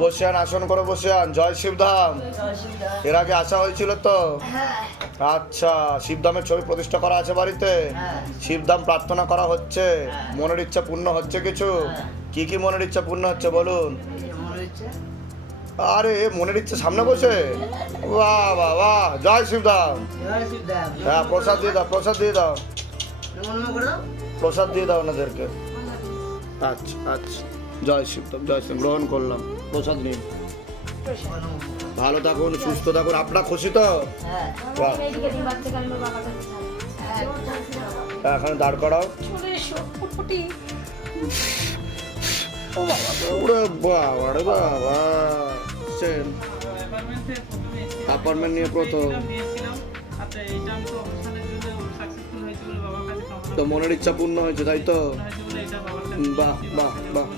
বসে আন, আসন করে বসে আন। জয় শিবধাম। এর আগে আসা হয়েছিল তো? আচ্ছা, শিবধামের ছবি প্রতিষ্ঠা করা আছে বাড়িতে? শিবধাম প্রার্থনা করা হচ্ছে, মনের ইচ্ছা পূর্ণ হচ্ছে কিছু? কি কি মনের ইচ্ছা পূর্ণ হচ্ছে বলুন? আরে মনের ইচ্ছা সামনে বসে, বাহ বাহ বাহ, জয় শিবধাম। হ্যাঁ, প্রসাদ দিয়ে দাও, প্রসাদ দিয়ে দাও, প্রসাদ দিয়ে দাও ওনাদেরকে। আচ্ছা আচ্ছা, জয় শিবধাম, জয় শিব, গ্রহণ করলাম, প্রসাদ নিন। ভালো থাকুন, সুস্থ থাকুন। আপনার খুশি তো? বাহ। এখানে দাঁড় করাও। ওরে বাবা রে বাবা, অ্যাপার্টমেন্ট নিয়ে প্রথম তো মনের ইচ্ছা পূর্ণ হয়েছে, তাই তো? বাহ বাহ বাহ।